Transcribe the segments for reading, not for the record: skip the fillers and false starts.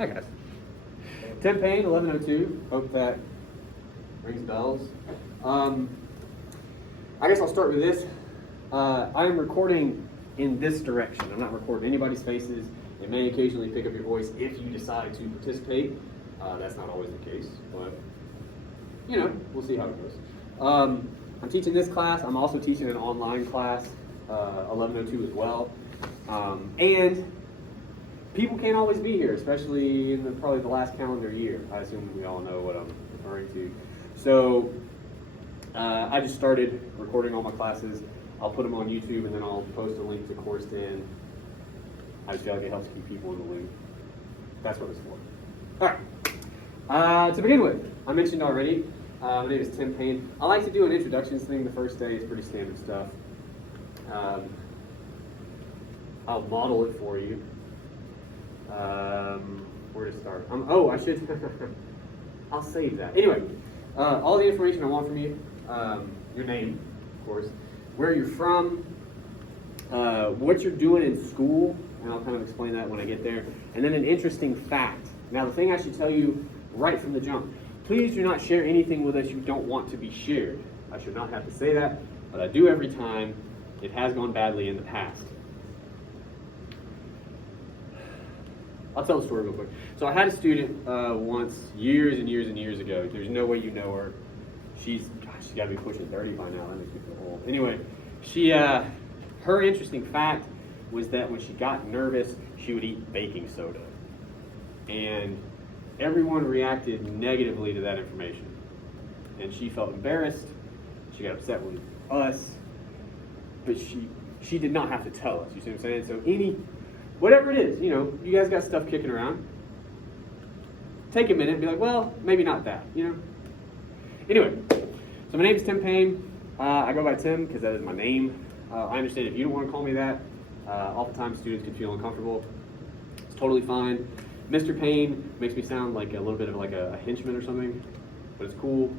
Hi guys. Tim Payne, 1102. Hope that rings bells. I guess I'll start with this. I am recording in this direction. I'm not recording anybody's faces. It may occasionally pick up your voice if you decide to participate. That's not always the case, but you know, we'll see how it goes. I'm teaching this class. I'm also teaching an online class, 1102 as well. And people can't always be here, especially in probably the last calendar year. I assume we all know what I'm referring to. So I just started recording all my classes. I'll put them on YouTube and then I'll post a link to CourseDen. I just feel like it helps keep people in the loop. That's what it's for. All right. To begin with, I mentioned already, my name is Tim Payne. I like to do an introductions thing the first day. It's pretty standard stuff. I'll model it for you. Where to start? I should. I'll save that. Anyway, all the information I want from you, your name, of course, where you're from, what you're doing in school, and I'll kind of explain that when I get there, and then an interesting fact. Now, the thing I should tell you right from the jump, please do not share anything with us you don't want to be shared. I should not have to say that, but I do every time. It has gone badly in the past. I'll tell the story real quick. So I had a student once, years and years and years ago. There's no way you know her. She's got to be pushing 30 by now. That makes me feel old. Anyway, her interesting fact was that when she got nervous, she would eat baking soda. And everyone reacted negatively to that information. And she felt embarrassed. She got upset with us. But she did not have to tell us. You see what I'm saying? So whatever it is, you know, you guys got stuff kicking around. Take a minute and be like, well, maybe not that, you know? Anyway, so my name is Tim Payne. I go by Tim because that is my name. I understand if you don't want to call me that. Oftentimes students can feel uncomfortable. It's totally fine. Mr. Payne makes me sound like a little bit of like a henchman or something, but it's cool.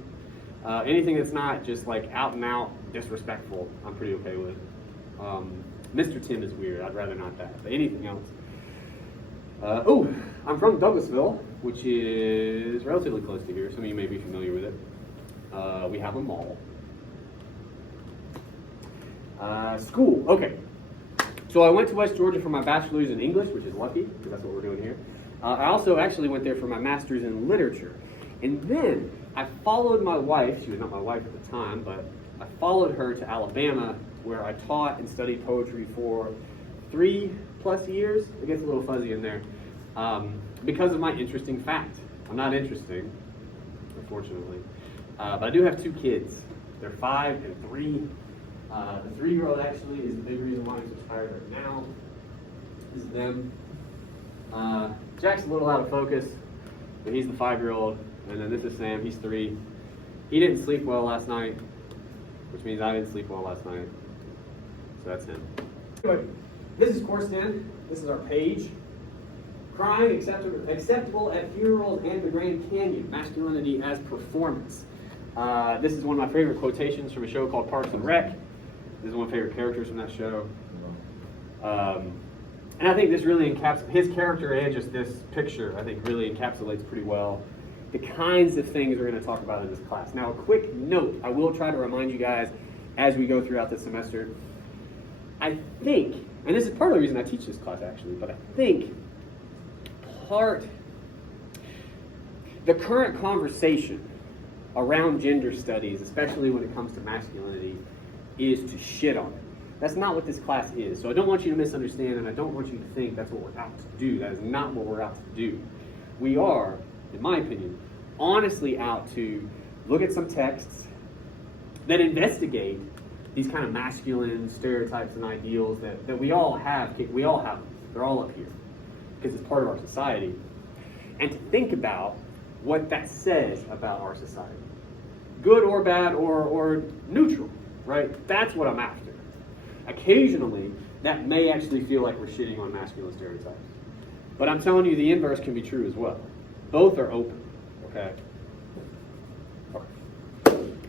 Anything that's not just like out and out disrespectful, I'm pretty okay with. Mr. Tim is weird. I'd rather not that. But anything else. I'm from Douglasville, which is relatively close to here. Some of you may be familiar with it. We have a mall. School. Okay. So I went to West Georgia for my bachelor's in English, which is lucky, because that's what we're doing here. I also actually went there for my master's in literature. And then I followed my wife. She was not my wife at the time, but I followed her to Alabama, where I taught and studied poetry for 3+ years. It gets a little fuzzy in there. Because of my interesting fact. I'm not interesting, unfortunately. But I do have 2 kids. They're 5 and 3. The 3-year-old actually is the big reason why he's retired right now. This is them. Jack's a little out of focus, but he's the 5-year-old. And then this is Sam, he's 3. He didn't sleep well last night, which means I didn't sleep well last night. So that's him. Anyway, this is CourseDen. This is our page. Crying acceptable at funerals and the Grand Canyon. Masculinity as performance. This is one of my favorite quotations from a show called Parks and Rec. This is one of my favorite characters from that show. And I think this really his character and just this picture, I think, really encapsulates pretty well the kinds of things we're going to talk about in this class. Now, a quick note, I will try to remind you guys as we go throughout this semester. I think, and this is part of the reason I teach this class actually, but I think the current conversation around gender studies, especially when it comes to masculinity, is to shit on it. That's not what this class is. So I don't want you to misunderstand, and I don't want you to think that's what we're out to do. That is not what we're out to do. We are, in my opinion, honestly out to look at some texts that investigate these kind of masculine stereotypes and ideals that we all have. We all have them. They're all up here because it's part of our society. And to think about what that says about our society. Good or bad or neutral, right? That's what I'm after. Occasionally, that may actually feel like we're shitting on masculine stereotypes. But I'm telling you, the inverse can be true as well. Both are open, okay?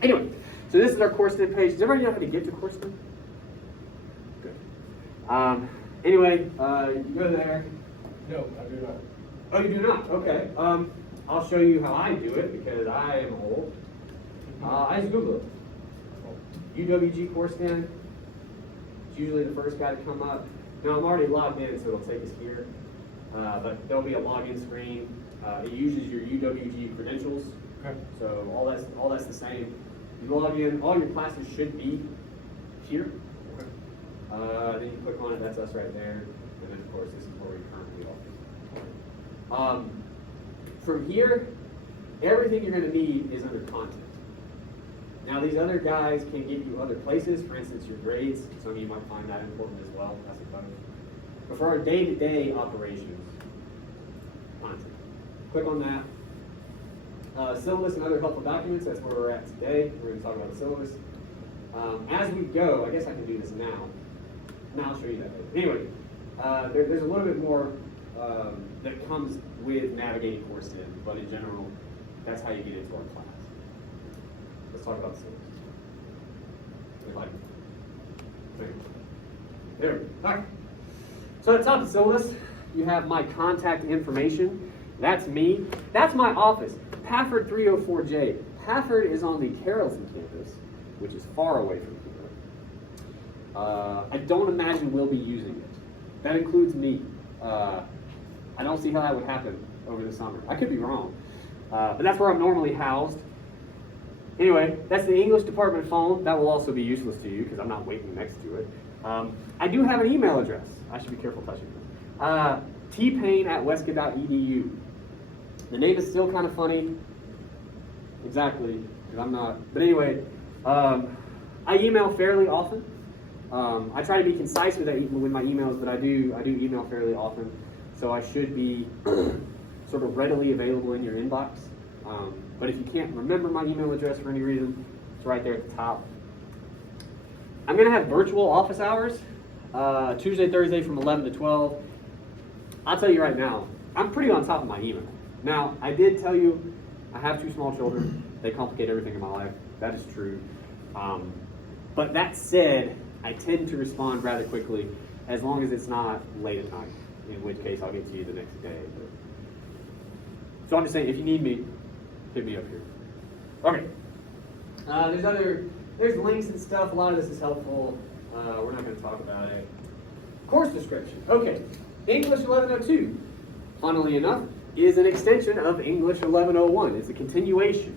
Anyway, so this is our CourseDen page. Does everybody know how to get to CourseDen? Good. Anyway, you go there. No, I do not. Oh, you do not? Okay. I'll show you how I do it because I am old. I just Google it. UWG course in. It's usually the first guy to come up. Now I'm already logged in, so it'll take us here. But there'll be a login screen. It uses your UWG credentials. Okay. So all that's the same. You log in. All your classes should be here. Okay. Then you click on it. That's us right there. And then of course this is where we currently are. From here, everything you're going to need is under content. Now these other guys can get you other places, for instance your grades. Some of you might find that important as well, I suppose. But for our day-to-day operations, content. Click on that. Syllabus and other helpful documents, that's where we're at today. We're going to talk about the syllabus. As we go, I guess I can do this now. Now I'll show you that later. Anyway, there's a little bit more that comes with navigating course in, but in general, that's how you get into our class. Let's talk about the syllabus. There we go. All right. So at the top of the syllabus, you have my contact information. That's me. That's my office. Pafford 304J. Pafford is on the Carrollton campus, which is far away from here. I don't imagine we'll be using it. That includes me. I don't see how that would happen over the summer. I could be wrong. But that's where I'm normally housed. Anyway, that's the English department phone. That will also be useless to you because I'm not waiting next to it. I do have an email address. I should be careful touching this. tpayne@wesca.edu. The name is still kind of funny. Exactly, because I'm not. But anyway, I email fairly often. I try to be concise with my emails, but I do email fairly often. So I should be sort of readily available in your inbox. But if you can't remember my email address for any reason, it's right there at the top. I'm going to have virtual office hours, Tuesday, Thursday from 11 to 12. I'll tell you right now, I'm pretty on top of my email. Now, I did tell you I have 2 small children. They complicate everything in my life. That is true. But that said, I tend to respond rather quickly as long as it's not late at night, in which case I'll get to you the next day. So I'm just saying, if you need me, hit me up here. Okay. There's links and stuff. A lot of this is helpful. We're not going to talk about it. Course description. Okay. English 1102, funnily enough, is an extension of English 1101. It's a continuation.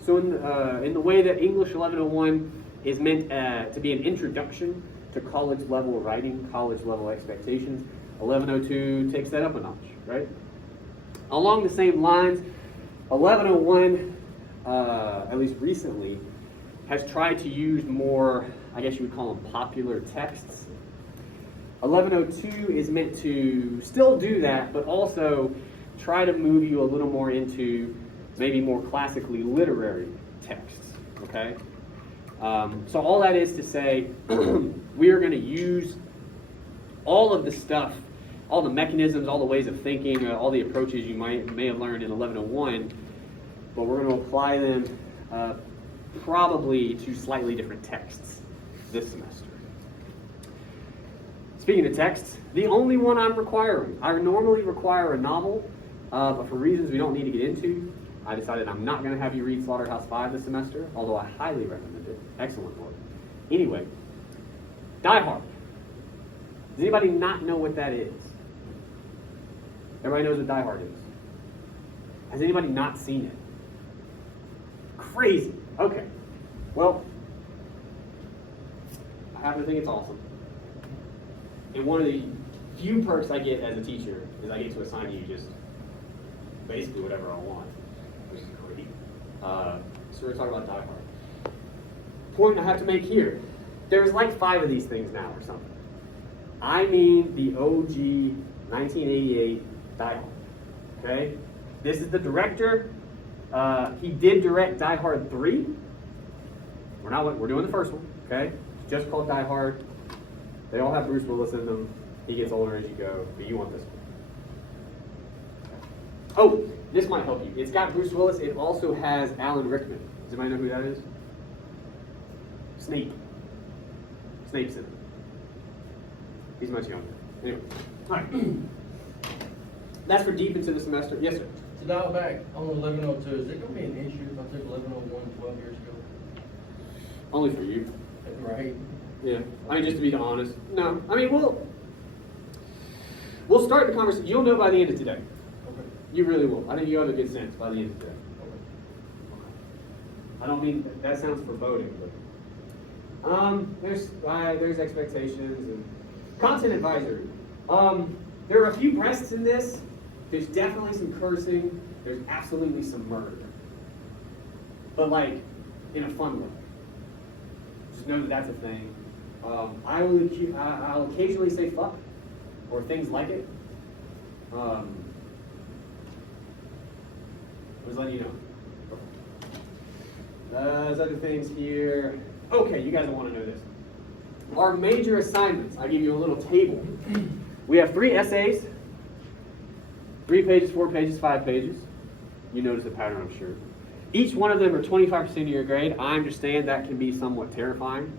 So in the way that English 1101 is meant to be an introduction to college level writing, college level expectations, 1102 takes that up a notch, right? Along the same lines, 1101, at least recently, has tried to use more, I guess you would call them popular texts. 1102 is meant to still do that, but also try to move you a little more into maybe more classically literary texts, okay? So all that is to say, we are going to use all of the stuff, all the mechanisms, all the ways of thinking, all the approaches you may have learned in 1101, but we're going to apply them probably to slightly different texts this semester. Speaking of texts, the only one I'm requiring, I normally require a novel, but for reasons we don't need to get into, I decided I'm not going to have you read Slaughterhouse-Five this semester, although I highly recommend it. Excellent book. Anyway, Die Hard. Does anybody not know what that is? Everybody knows what Die Hard is. Has anybody not seen it? Crazy. Okay. Well, I happen to think it's awesome. And one of the few perks I get as a teacher is I get to assign you just basically whatever I want, which is great. So we're going to talk about Die Hard. Point I have to make here. There's like 5 of these things now or something. I mean the OG 1988 Die Hard. Okay? This is the director. He did direct Die Hard 3. We're doing the first one, okay? It's just called Die Hard. They all have Bruce Willis in them. He gets older as you go, but you want this one. Oh, this might help you. It's got Bruce Willis. It also has Alan Rickman. Does anybody know who that is? Snape. Snape's in it. He's much younger. Anyway, all right. That's for deep into the semester. Yes, sir. To dial back on 1102, is it going to be an issue if I took 1101 12 years ago? Only for you. Right. Yeah. I mean, just to be honest. No. I mean, we'll start the conversation. You'll know by the end of today. Okay. You really will. I think you have a good sense by the end of today. Okay. I don't mean that sounds foreboding, but there's expectations and content advisory. There are a few breasts in this. There's definitely some cursing. There's absolutely some murder, but like in a fun way. Just know that that's a thing. I'll occasionally say fuck or things like it. I was letting you know. There's other things here. Okay, you guys will want to know this. Our major assignments, I give you a little table. We have 3 essays, 3 pages, 4 pages, 5 pages. You notice the pattern, I'm sure. Each one of them are 25% of your grade. I understand that can be somewhat terrifying.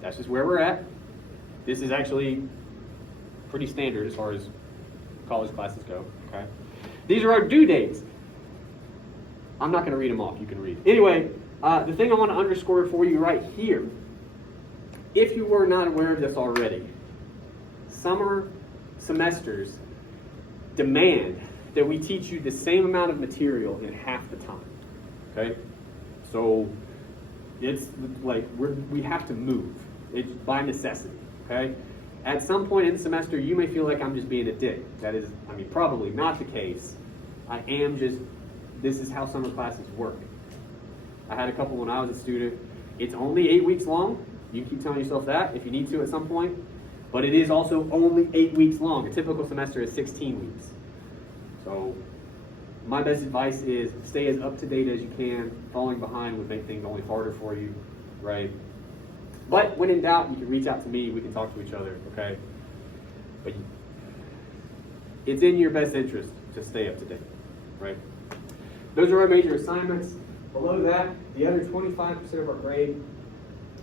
That's just where we're at. This is actually pretty standard as far as college classes go, okay? These are our due dates. I'm not going to read them off. You can read. Anyway, the thing I want to underscore for you right here, if you were not aware of this already, summer semesters demand that we teach you the same amount of material in half the time, okay? So it's like we have to move. It's by necessity, okay? At some point in the semester, you may feel like I'm just being a dick. That is, I mean, probably not the case. I am just, this is how summer classes work. I had a couple when I was a student. It's only 8 weeks long. You keep telling yourself that if you need to at some point. But it is also only 8 weeks long. A typical semester is 16 weeks. So my best advice is stay as up to date as you can. Falling behind would make things only harder for you, right? But when in doubt, you can reach out to me. We can talk to each other, okay? But it's in your best interest to stay up to date, right? Those are our major assignments. Below that, the other 25% of our grade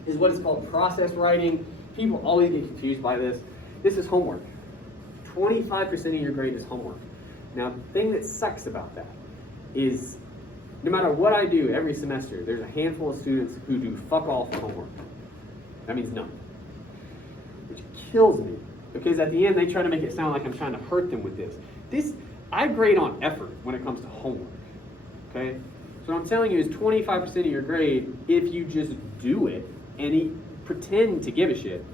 is what is called process writing. People always get confused by this. This is homework. 25% of your grade is homework. Now, the thing that sucks about that is no matter what I do every semester, there's a handful of students who do fuck all for homework. That means none. Which kills me, because at the end they try to make it sound like I'm trying to hurt them with this. I grade on effort when it comes to homework, okay? So what I'm telling you is 25% of your grade if you just do it and pretend to give a shit.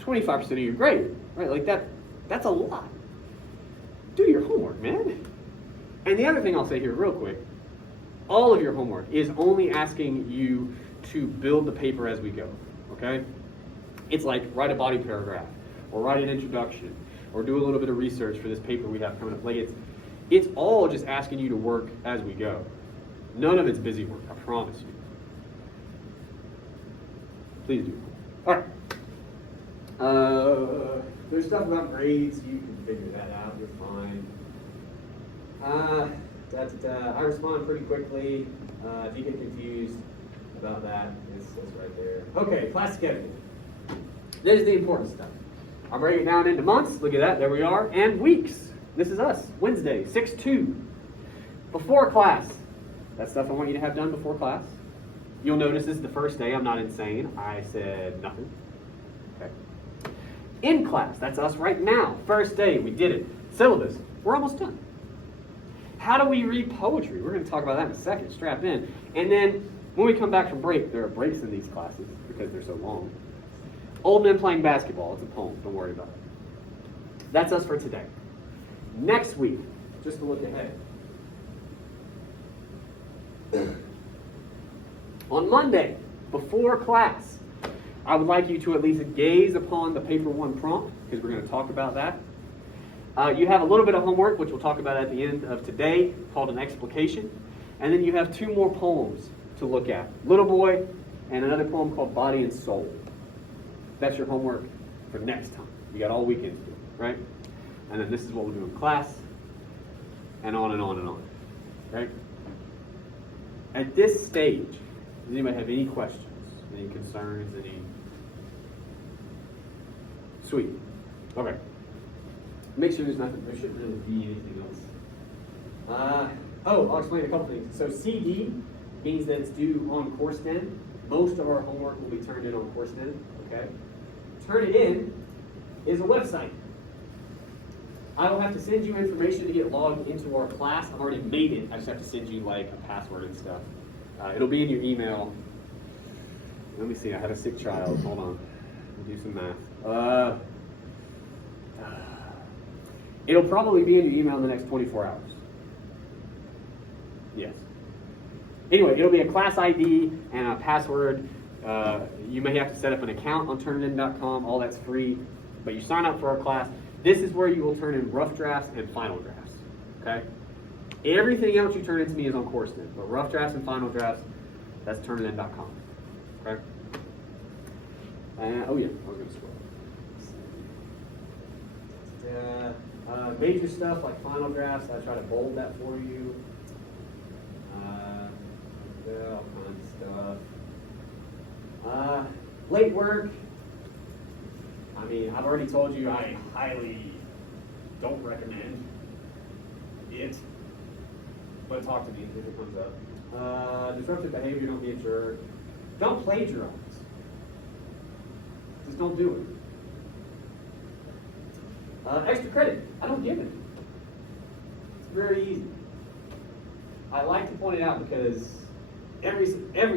25% of your grade, right? Like that's a lot. Do your homework, man. And the other thing I'll say here real quick, all of your homework is only asking you to build the paper as we go, okay? It's like write a body paragraph or write an introduction or do a little bit of research for this paper we have coming up. Like it's all just asking you to work as we go. None of it's busy work, I promise you. Please do. All right. There's stuff about grades. You can figure that out. You're fine. I respond pretty quickly. If you get confused about that, it's right there. Okay, class schedule. This is the important stuff. I'll break it down into months. Look at that. There we are. And weeks. This is us. Wednesday, 6-2. Before class. That's stuff I want you to have done before class. You'll notice this is the first day. I'm not insane. I said nothing. Okay. In class. That's us right now. First day. We did it. Syllabus. We're almost done. How do we read poetry? We're going to talk about that in a second. Strap in. And then when we come back from break, there are breaks in these classes because they're so long. Old Men Playing Basketball. It's a poem. Don't worry about it. That's us for today. Next week, just to look ahead. On Monday, before class, I would like you to at least gaze upon the paper 1 prompt, because we're going to talk about that. You have a little bit of homework, which we'll talk about at the end of today, called an explication. And then you have 2 more poems to look at. Little Boy and another poem called Body and Soul. That's your homework for next time. You got all weekend to do it, right? And then this is what we'll do in class, and on and on and on, right? At this stage, does anybody have any questions, any concerns, any? Sweet. Okay. Make sure there's nothing, there shouldn't really be anything else. I'll explain a couple things. So CD means that it's due on course 10. Most of our homework will be turned in on course 10, okay? Turn it in is a website. I will have to send you information to get logged into our class. I've already made it. I just have to send you like a password and stuff. It'll be in your email. Let me see, I had a sick child. Hold on. We'll do some math. It'll probably be in your email in the next 24 hours. Yes. Anyway, it'll be a class ID and a password. You may have to set up an account on turnitin.com. All that's free. But you sign up for our class. This is where you will turn in rough drafts and final drafts. Okay? Everything else you turn into me is on course then. But rough drafts and final drafts, that's turnitin.com. Okay? Oh yeah, I was going to scroll. Major stuff like final drafts, I try to bold that for you. All kinds of stuff. Late work. I mean, I've already told you I highly don't recommend it, but talk to me if it comes up. Disruptive behavior, don't be a jerk. Don't plagiarize. Just don't do it. Extra credit, I don't give it. It's very easy. I like to point it out because every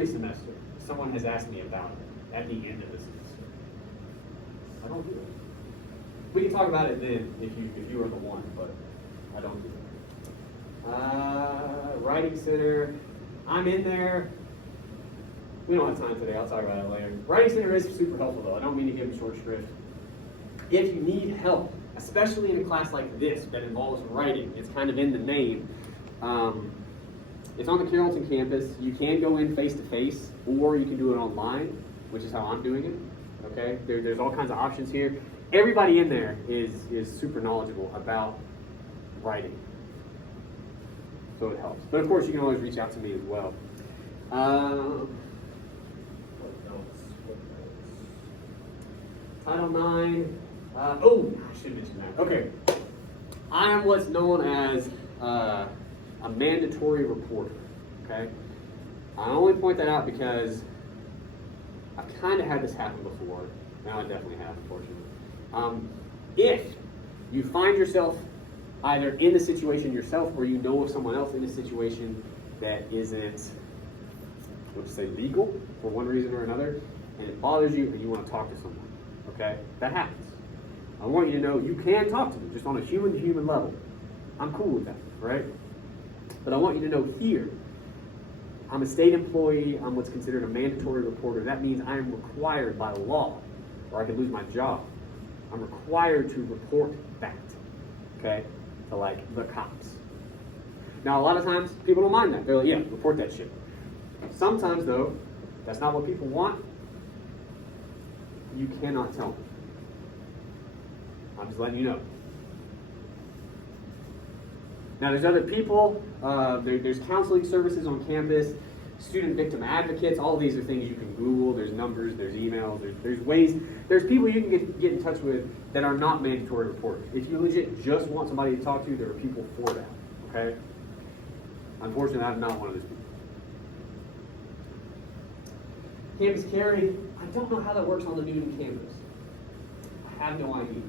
semester someone has asked me about it at the end of the semester. I don't do it. We can talk about it then if you are the one, but I don't do it. Writing Center, I'm in there. We don't have time today, I'll talk about it later. Writing Center is super helpful though. I don't mean to give them short shrift. If you need help, especially in a class like this that involves writing, it's kind of in the name. It's on the Carrollton campus. You can go in face-to-face, or you can do it online, which is how I'm doing it. Okay, there's all kinds of options here. Everybody in there is super knowledgeable about writing, so it helps. But of course, you can always reach out to me as well. What else? Title IX. I should mention that. Okay, I am what's known as a mandatory reporter. Okay, I only point that out because I've kind of had this happen before. Now I definitely have, unfortunately. If you find yourself either in the situation yourself or you know of someone else in a situation that isn't, let's say, legal for one reason or another, and it bothers you and you want to talk to someone, okay? That happens. I want you to know you can talk to me just on a human-to-human level. I'm cool with that, right? But I want you to know here, I'm a state employee. I'm what's considered a mandatory reporter. That means I am required by law, or I could lose my job. I'm required to report that, okay, to like the cops. Now, a lot of times people don't mind that. They're like, yeah, report that shit. Sometimes though, that's not what people want. You cannot tell them. I'm just letting you know. Now, there's other people. There's counseling services on campus, student victim advocates. All of these are things you can Google. There's numbers, there's emails, there's ways. There's people you can get in touch with that are not mandatory reporters. If you legit just want somebody to talk to, there are people for that, okay? Unfortunately, I'm not one of those people. Campus carry, I don't know how that works on the Newton campus. I have no idea.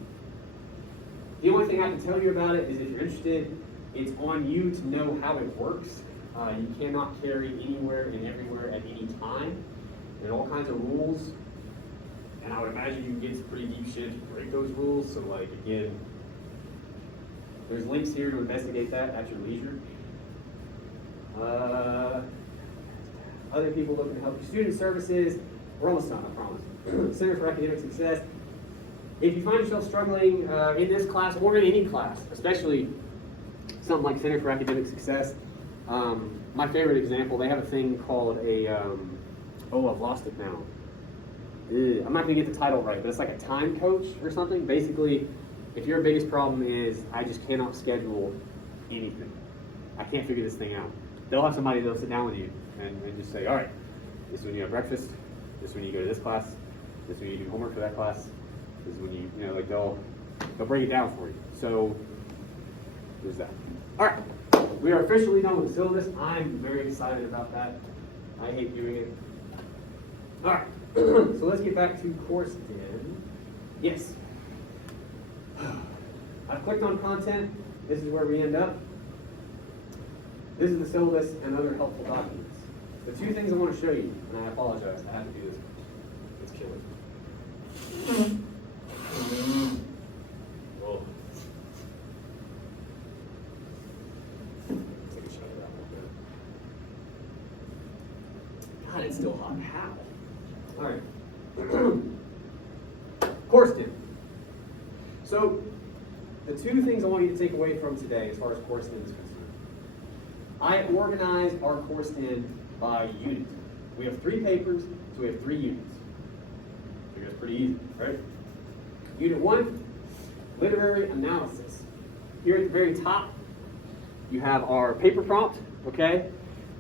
The only thing I can tell you about it is if you're interested, it's on you to know how it works. You cannot carry anywhere and everywhere at any time. There are all kinds of rules. And I would imagine you can get some pretty deep shit if you break those rules. So like, again, there's links here to investigate that at your leisure. Other people looking to help you. Student services, we're almost done, I promise. Center for Academic Success. If you find yourself struggling in this class or in any class, especially something like Center for Academic Success, my favorite example, they have a thing called I've lost it now. I'm not going to get the title right, but it's like a time coach or something. Basically, if your biggest problem is, I just cannot schedule anything, I can't figure this thing out, they'll have somebody that'll sit down with you and just say, all right, this is when you have breakfast, this is when you go to this class, this is when you do homework for that class, this is when you like they'll they'll break it down for you. So there's that. All right, we are officially done with the syllabus. I'm very excited about that. I hate doing it. All right, so let's get back to course 10. Yes. I've clicked on content. This is where we end up. This is the syllabus and other helpful documents. The two things I want to show you, and I apologize, I have to do this. It's killing me. Whoa. Take a shot of that one. God, it's still hot. How? All right. Course 10. So, the two things I want you to take away from today as far as course 10 is concerned. I organized our course 10 by unit. We have 3 papers, so we have 3 units. I think that's pretty easy, right? Unit 1, literary analysis. Here at the very top, you have our paper prompt, okay?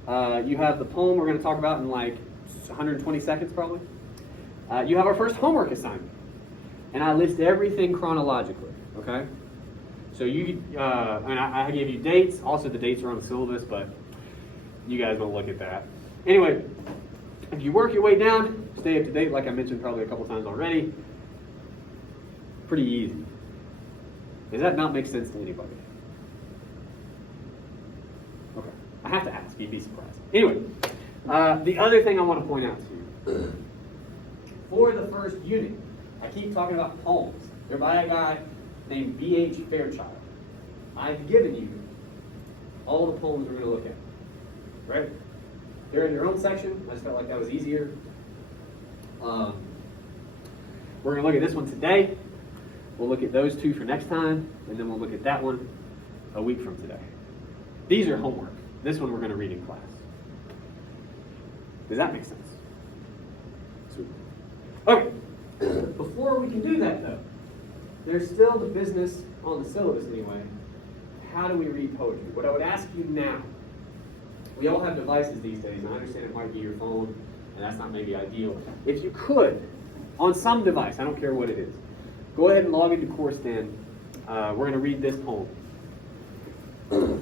You have the poem we're going to talk about in like 120 seconds probably. You have our first homework assignment. And I list everything chronologically, okay? So I gave you dates. Also, the dates are on the syllabus, but you guys will look at that. Anyway, if you work your way down, stay up to date, like I mentioned probably a couple times already. Pretty easy. Does that not make sense to anybody? Okay, I have to ask. You'd be surprised. Anyway, the other thing I want to point out to you. For the first unit, I keep talking about poems. They're by a guy named B.H. Fairchild. I've given you all the poems we're going to look at, right? They're in their own section. I just felt like that was easier. We're going to look at this one today. We'll look at those 2 for next time, and then we'll look at that one a week from today. These are homework. This one we're going to read in class. Does that make sense? Sweet. Okay. Before we can do that, though, there's still the business on the syllabus anyway. How do we read poetry? What I would ask you now, we all have devices these days, and I understand it might be your phone, and that's not maybe ideal. If you could, on some device, I don't care what it is, go ahead and log into course 10. We're going to read this poem.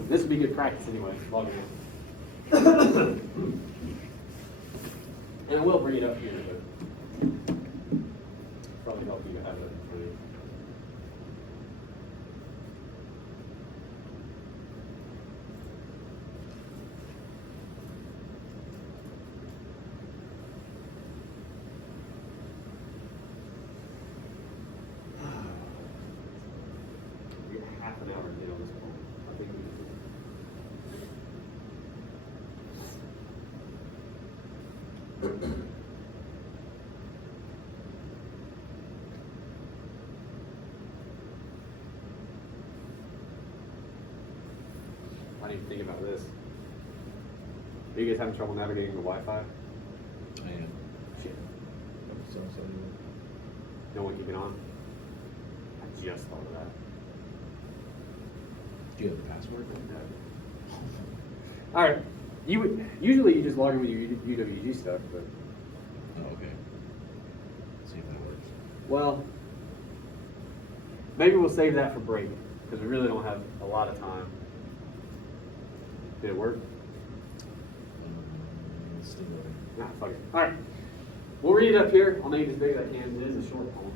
This will be good practice anyway, logging in. And I will bring it up here, but probably help you to have it for you. We get half an hour to get on this poem. I think we can. I need to think about this. Are you guys having trouble navigating the Wi-Fi? I am. Shit. So, No one keep it on? I just thought of that. do you have the password? All right. Usually you just log in with your UWG stuff, but Oh, okay. Let's see if that works. well, maybe we'll save that for break because we really don't have a lot of time. Did it work? It's still working. Nah, fuck it. All right. We'll read it up here. I'll make it as big as I can. It is a short poem.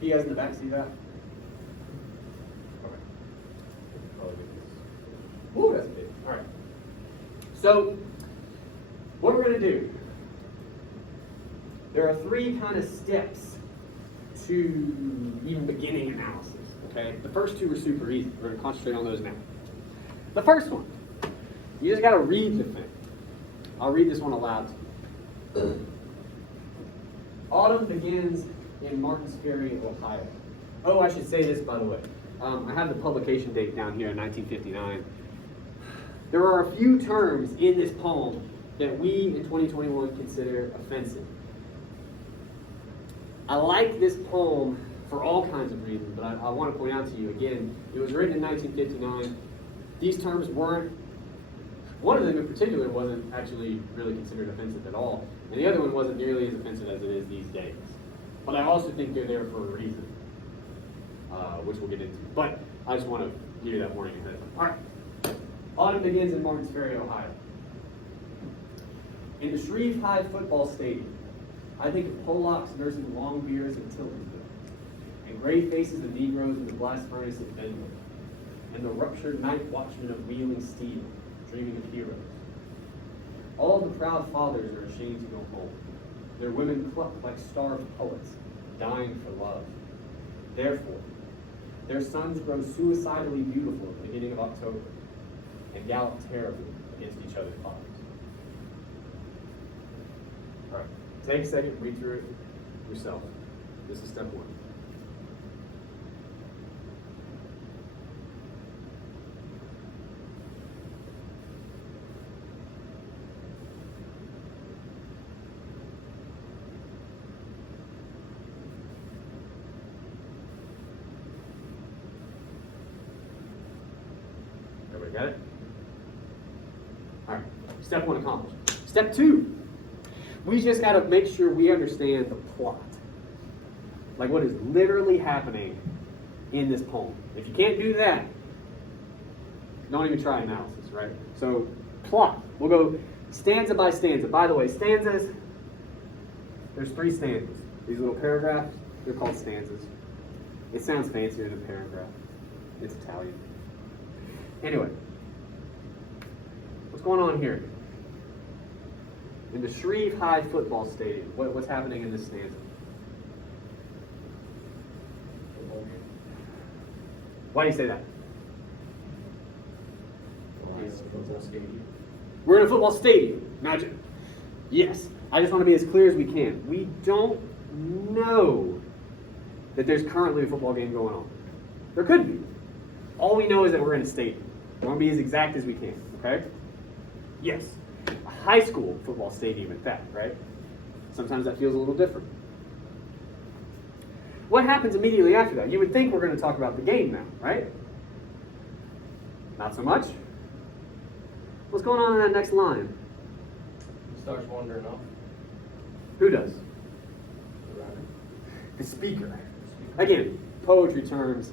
You guys in the back see that? Okay. Probably get this. Ooh, that's big. All right. So, what we're going to do, there are 3 kind of steps to even beginning analysis. Okay? The first 2 are super easy. We're going to concentrate on those now. The first one, you just got to read the thing. I'll read this one aloud to you. Autumn begins in Martins Ferry, Ohio. Oh, I should say this, by the way. I have the publication date down here in 1959. There are a few terms in this poem that we in 2021 consider offensive. I like this poem for all kinds of reasons, but I want to point out to you again, it was written in 1959. These terms weren't, one of them in particular wasn't actually really considered offensive at all, and the other one wasn't nearly as offensive as it is these days. But I also think they're there for a reason, which we'll get into. But I just want to give you that warning ahead of time. All right. Autumn begins in Martins Ferry, Ohio. In the Shreve High football stadium, I think of Polacks nursing long beards in Tiltonsville, and gray faces of Negroes in the blast furnace of Benwood, and the ruptured night watchmen of Wheeling Steel, dreaming of heroes. All the proud fathers are ashamed to go home. Their women cluck like starved poets, dying for love. Therefore, their sons grow suicidally beautiful at the beginning of October, and gallop terribly against each other's fathers. All right, take a second, read through it yourself. This is step one. Everybody got it? All right, step one accomplished. Step two, we just got to make sure we understand the plot. Like what is literally happening in this poem. If you can't do that, don't even try analysis, right? So, plot. We'll go stanza by stanza. By the way, stanzas, there's 3 stanzas. These little paragraphs, they're called stanzas. It sounds fancier than paragraph. It's Italian. Anyway, what's going on here? In the Shreve High football stadium, what's happening in this stanza? Why do you say that? We're in a football stadium. Imagine. Yes. I just want to be as clear as we can. We don't know that there's currently a football game going on. There could be. All we know is that we're in a stadium. We want to be as exact as we can, okay? Yes. A high school football stadium at that, right? Sometimes that feels a little different. What happens immediately after that? You would think we're going to talk about the game now, right? Not so much. What's going on in that next line? He starts wandering off. Who does? The writer. The speaker. Again, poetry terms.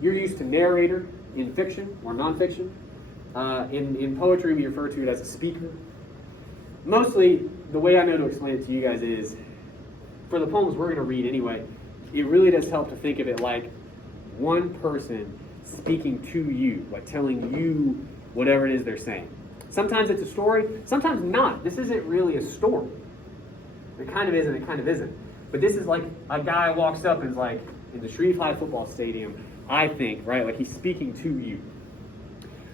You're used to narrator in fiction or nonfiction. In poetry, we refer to it as a speaker. Mostly, the way I know to explain it to you guys is, for the poems we're going to read anyway, it really does help to think of it like one person speaking to you, like telling you whatever it is they're saying. Sometimes it's a story, sometimes not. This isn't really a story. It kind of is and it kind of isn't. But this is like a guy walks up and is like, in the Shreve High football stadium, I think, right? Like he's speaking to you.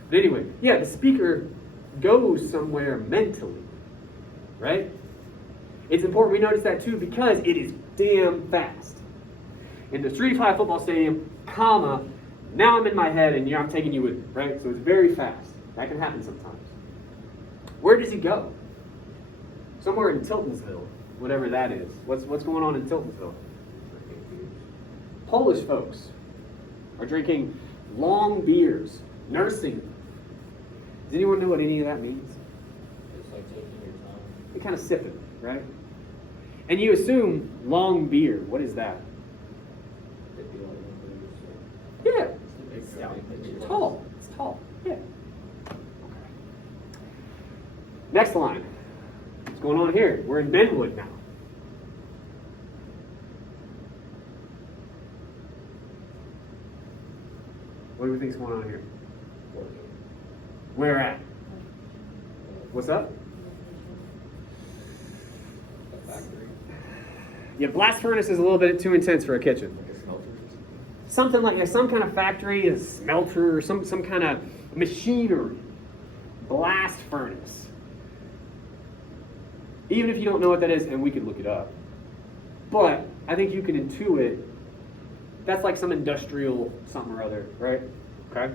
But anyway, yeah, the speaker goes somewhere mentally, right? It's important we notice that too because it is damn fast. In the Shreve High football stadium, comma, now I'm in my head and I'm taking you with me, right? So it's very fast. That can happen sometimes. Where does he go? Somewhere in Tiltonsville, whatever that is. What's going on in Tiltonsville? Polish folks are drinking long beers, nursing. Does anyone know what any of that means? It's like taking your time. You're kind of sipping, right? And you assume long beer. What is that? It'd be like one of those, Yeah. it's the big guy. It's tall. It's tall. Yeah. Okay. Next line. What's going on here? We're in Benwood now. What do we think's going on here? Working. Where at? What's up? A factory. Yeah, blast furnace is a little bit too intense for a kitchen. Like a smelter. Something like some kind of factory, a smelter, or some kind of machinery. Blast furnace. Even if you don't know what that is, and we could look it up. But I think you can intuit that's like some industrial something or other, right? Okay?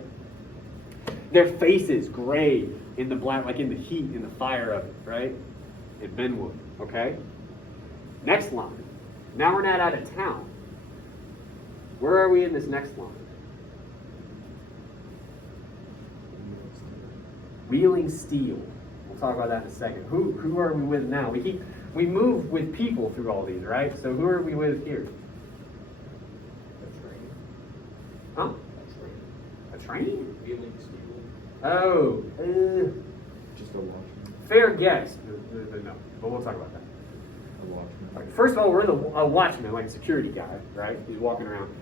Their faces gray in the black, like in the heat, in the fire of it, right? In Benwood, okay? Next line. Now we're not out of town. Where are we in this next line? Wheeling Steel. We'll talk about that in a second. Who are we with now? We we move with people through all these, right? So who are we with here? Huh? A train? Wheeling steel. Oh, Just a watchman. fair guess. No, but we'll talk about that. A watchman. All right, first of all, we're in a watchman, like a security guy, right? He's walking around.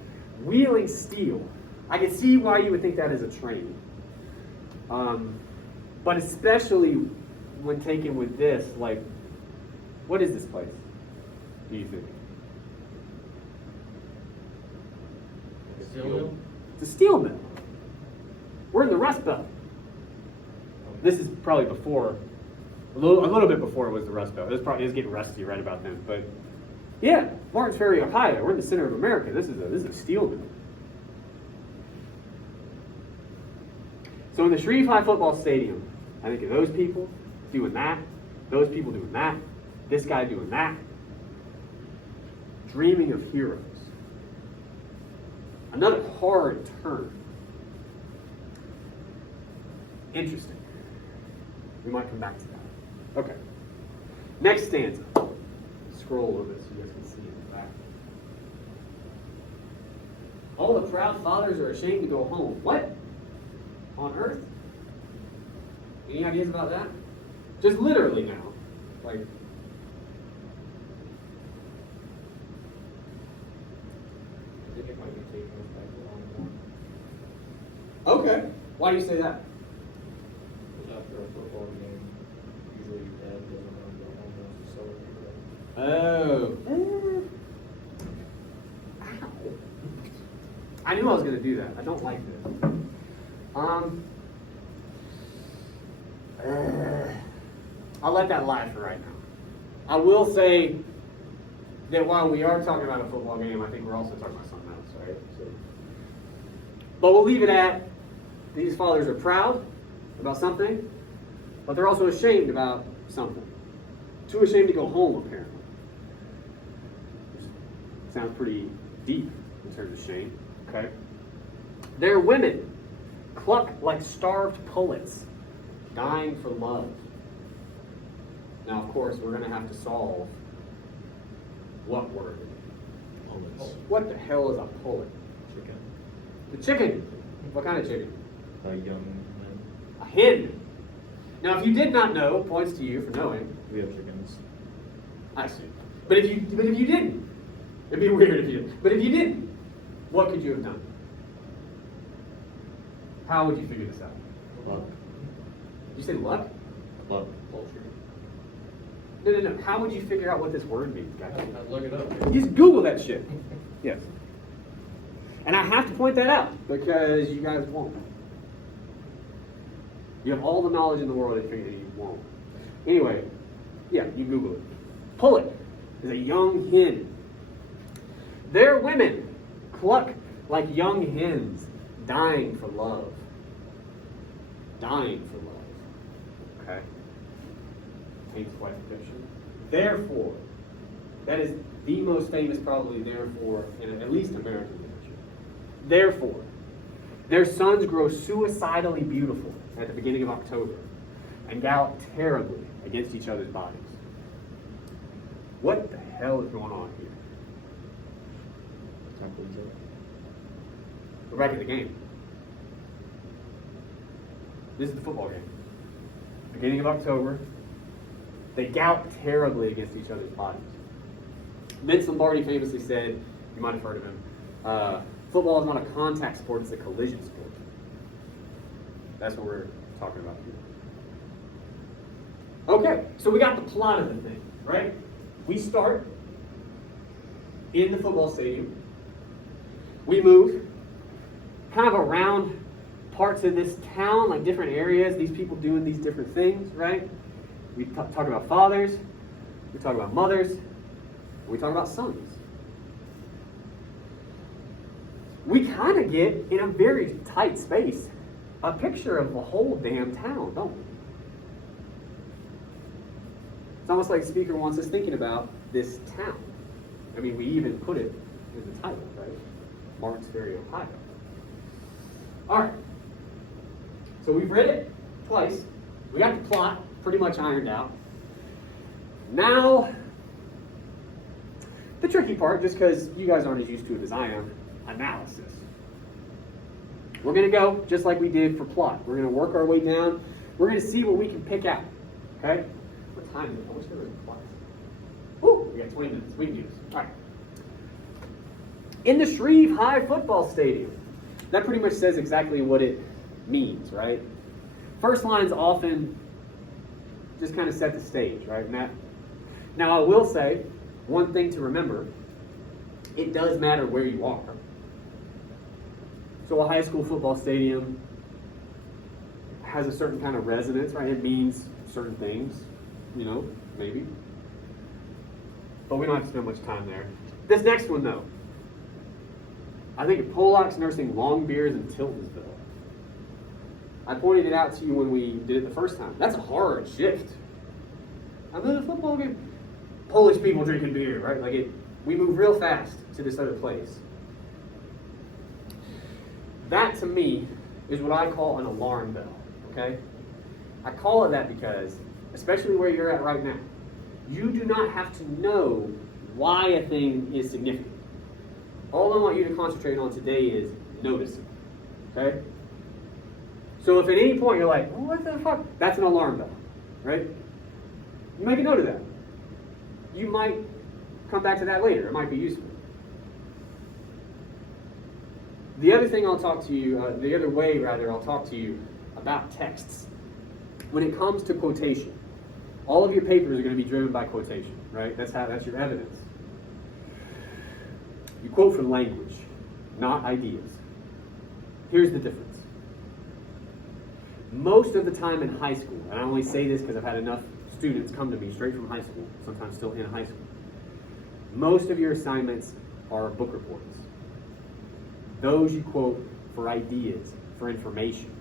Wheeling steel. I can see why you would think that is a train. But especially when taken with this, like, what is this place? Do you think? Steel mill? It's a steel mill. We're in the Rust Belt. This is probably before, a little bit before it was the Rust Belt. It was getting rusty right about then. But yeah, Martins Ferry, Ohio. We're in the center of America. This is a steel mill. So in the Shreve High football stadium, I think of those people doing that, those people doing that, this guy doing that, dreaming of heroes. Another hard turn. Interesting. We might come back to that. Okay. Next stanza. Scroll a little bit so you guys can see in the back. All the proud fathers are ashamed to go home. What? On earth? Any ideas about that? Just literally now. Like, I think it might be taking us back a long more. okay. Why do you say that? Because after a football game, usually your dad doesn't want to go home and celebrate that. Oh. Ow. I knew I was going to do that. I don't like this. I'll let that lie for right now. I will say that while we are talking about a football game, I think we're also talking about something else, right? So, but we'll leave it at these fathers are proud about something, but they're also ashamed about something. Too ashamed to go home, apparently. Sounds pretty deep in terms of shame. Okay. Their women cluck like starved pullets, dying for love. Now, of course, we're going to have to solve what word? Pullets. What the hell is a pullet? Chicken. The chicken. What kind of chicken? A young man. A hen. Now, if you did not know, points to you for knowing. We have chickens. I see. But if you didn't, it'd be weird if you did. But if you didn't, what could you have done? How would you figure this out? Cluck. You say luck? Cluck. Poultry. No. How would you figure out what this word means, guys? I'd look it up. You just Google that shit. Yes. And I have to point that out because you guys won't. You have all the knowledge in the world and you won't. Anyway, yeah, you Google it. Pullet is a young hen. Their women cluck like young hens, dying for love. Dying for love. Okay? Paints quite a picture. Therefore, that is the most famous, probably, therefore, in at least American literature. Therefore, their sons grow suicidally beautiful at the beginning of October and gallop terribly against each other's bodies. What the hell is going on here? We're back in the game. This is the football game. Beginning of October, they gallop terribly against each other's bodies. Vince Lombardi famously said, you might have heard of him, football is not a contact sport, it's a collision sport. That's what we're talking about here. Okay, so we got the plot of the thing, right? We start in the football stadium. We move kind of around parts of this town, like different areas, these people doing these different things, right? We talk about fathers, we talk about mothers, we talk about sons. We kind of get, in a very tight space, a picture of the whole damn town, don't we? It's almost like the speaker wants us thinking about this town. I mean, we even put it in the title, right? Martins Ferry, Ohio. All right. So we've read it twice. We got the plot pretty much ironed out. Now the tricky part, just because you guys aren't as used to it as I am, analysis. We're going to go just like we did for plot. We're going to work our way down. We're going to see what we can pick out. Okay? What time is it? I wish there was a class. Woo! We got 20 minutes. We can do this. All right. In the Shreve High Football Stadium. That pretty much says exactly what it means, right? First lines often just kind of set the stage, right? Now I will say, one thing to remember, it does matter where you are. So a high school football stadium has a certain kind of resonance, right? It means certain things, maybe. But we don't have to spend much time there. This next one, though. I think of Pollock's Nursing Long Beers in Tiltonsville. I pointed it out to you when we did it the first time. That's a hard shift. I'm in a football game. Polish people drinking beer, right? We move real fast to this other place. That, to me, is what I call an alarm bell, okay? I call it that because, especially where you're at right now, you do not have to know why a thing is significant. All I want you to concentrate on today is noticing, okay? So if at any point you're like, what the fuck? That's an alarm bell, right? You make a note of that. You might come back to that later. It might be useful. The other thing I'll talk to you, I'll talk to you about texts. When it comes to quotation, all of your papers are going to be driven by quotation, right? That's your evidence. You quote from language, not ideas. Here's the difference. Most of the time in high school, and I only say this because I've had enough students come to me straight from high school, sometimes still in high school. Most of your assignments are book reports. Those you quote for ideas, for information.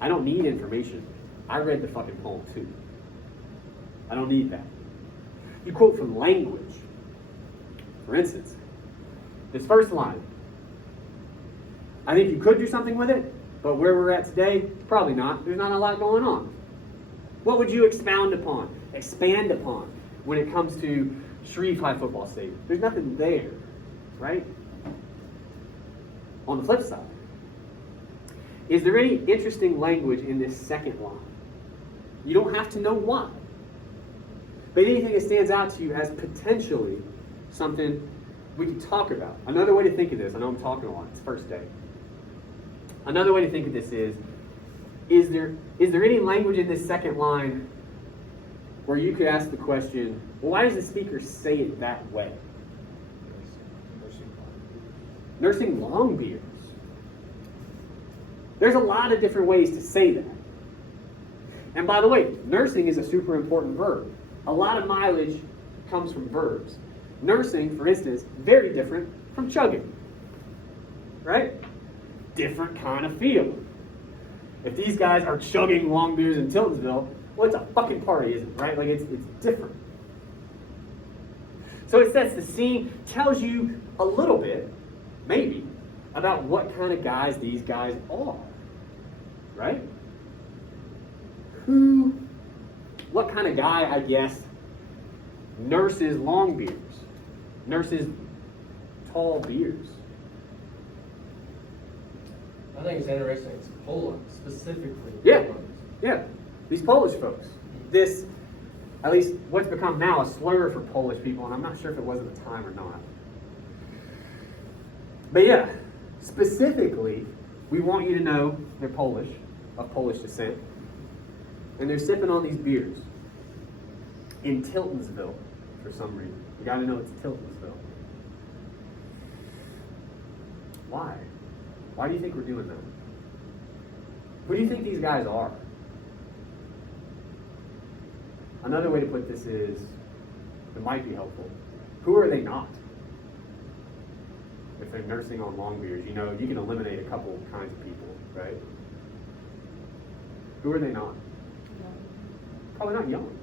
I don't need information. I read the fucking poem too. I don't need that. You quote from language. For instance, this first line. I think you could do something with it, but where we're at today, probably not. There's not a lot going on. What would you expand upon when it comes to Shreve High Football Stadium? There's nothing there, right? On the flip side, is there any interesting language in this second line? You don't have to know why. But anything that stands out to you as potentially something we could talk about. Another way to think of this, I know I'm talking a lot, it's first day. Another way to think of this is there any language in this second line where you could ask the question, well, why does the speaker say it that way? Nursing long beers. There's a lot of different ways to say that. And by the way, nursing is a super important verb. A lot of mileage comes from verbs. Nursing, for instance, very different from chugging. Right? Different kind of feel. If these guys are chugging long beers in Tiltonsville, well, it's a fucking party, isn't it? Right? It's different. So it sets the scene, tells you a little bit, maybe, about what kind of guys these guys are. Right? What kind of guy, I guess, nurses long beers, nurses tall beers? I think it's interesting. It's Pollock specifically. Yeah. These Polish folks. This, at least what's become now a slur for Polish people, and I'm not sure if it was at the time or not. But yeah, specifically, we want you to know they're Polish, of Polish descent, and they're sipping on these beers in Tiltonsville for some reason. You gotta know it's Tiltonsville. Why? Why do you think we're doing that? Who do you think these guys are? Another way to put this is, it might be helpful. Who are they not? If they're nursing on long beers, you can eliminate a couple kinds of people, right? Who are they not? Probably not young.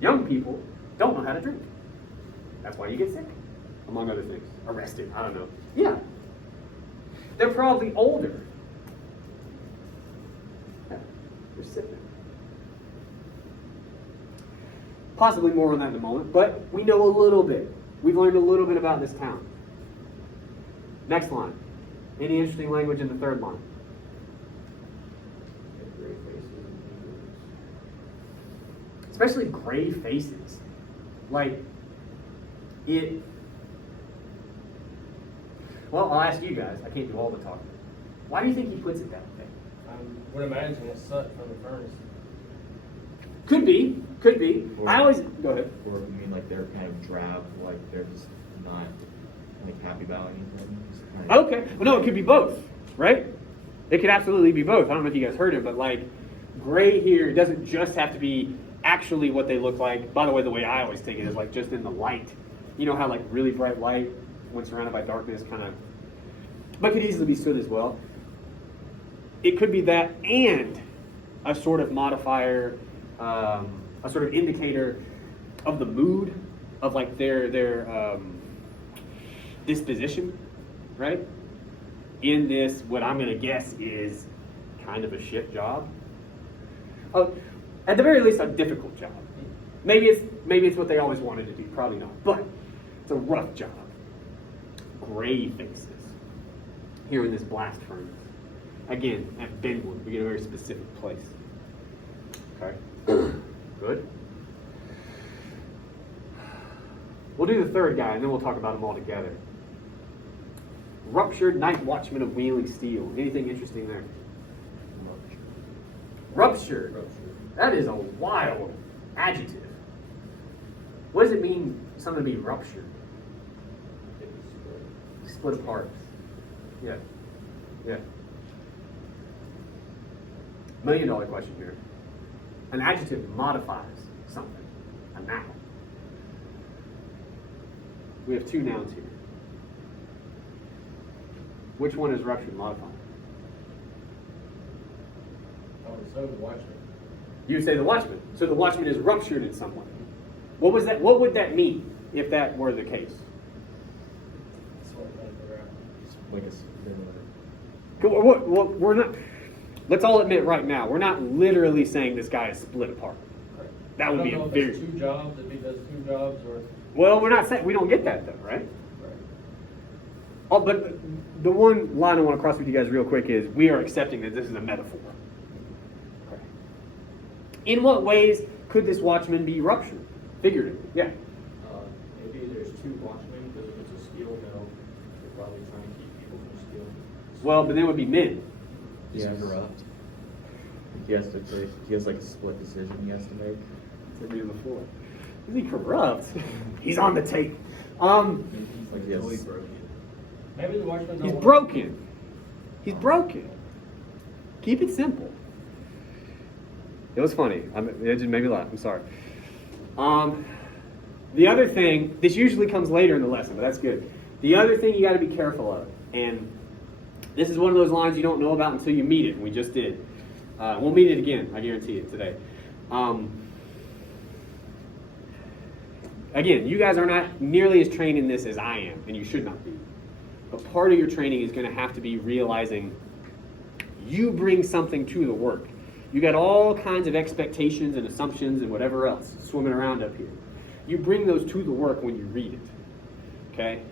Young people don't know how to drink. That's why you get sick, among other things. Arrested, I don't know. Yeah. They're probably older. Yeah, they're sipping. Possibly more on that in a moment, but we know a little bit. We've learned a little bit about this town. Next line. Any interesting language in the third line? Gray faces and fingers. Especially gray faces. Like, it... Well, I'll ask you guys. I can't do all the talking. Why do you think he puts it that way? I would imagine it's soot from the furnace. Could be. Could be. I always... Go ahead. Or you mean like they're kind of drab, like they're just not like happy about anything? Just kind of- Okay. Well, no, it could be both, right? It could absolutely be both. I don't know if you guys heard it, but like gray here doesn't just have to be actually what they look like. By the way I always take it is like just in the light. You know how like really bright light when surrounded by darkness kind of, but could easily be soot as well. It could be that and a sort of modifier, a sort of indicator of the mood of like their disposition, right? In this, what I'm gonna guess is kind of a shit job. At the very least, a difficult job. Maybe it's what they always wanted to do. Probably not, but it's a rough job. Gray faces here in this blast furnace. Again, at Benwood, we get a very specific place. Okay, good. We'll do the third guy, and then we'll talk about them all together. Ruptured night watchman of wheeling steel. Anything interesting there? Ruptured. That is a wild adjective. What does it mean, something to be ruptured? Split apart. Yeah. Yeah. $1 million question here. An adjective modifies something. A noun. We have two nouns here. Which one is ruptured modified? Oh, so the watchman. You would say the watchman. So the watchman is ruptured in some way. What was that? What would that mean if that were the case? That's what I'm trying to figure out. It's like a spin. Well, we're not. Let's all admit right now, we're not literally saying this guy is split apart. That would be a I don't know if very. it's two jobs, if he does two jobs, or... Well, we're not saying we don't get that though, right? Right. Oh, but the one line I want to cross with you guys real quick is we are accepting that this is a metaphor. Okay. In what ways could this watchman be ruptured? Figuratively, yeah. Maybe there's two watchmen, because if it's a steel mill, they're probably trying to keep people from stealing. Well, but then it would be men. He's Yes. corrupt. He has to take, he has like a split decision he has to make. Said me before. Is he corrupt? He's on the tape. He's Like he totally has- broken. Maybe the watchman don't He's want- broken. He's broken. Keep it simple. It was funny. It just made me laugh. I'm sorry. The other thing, this usually comes later in the lesson, but that's good. The other thing you got to be careful of, and this is one of those lines you don't know about until you meet it, and we just did. We'll meet it again, I guarantee it, today. Again, you guys are not nearly as trained in this as I am, and you should not be. But part of your training is going to have to be realizing you bring something to the work. You got all kinds of expectations and assumptions and whatever else swimming around up here. You bring those to the work when you read it. Okay?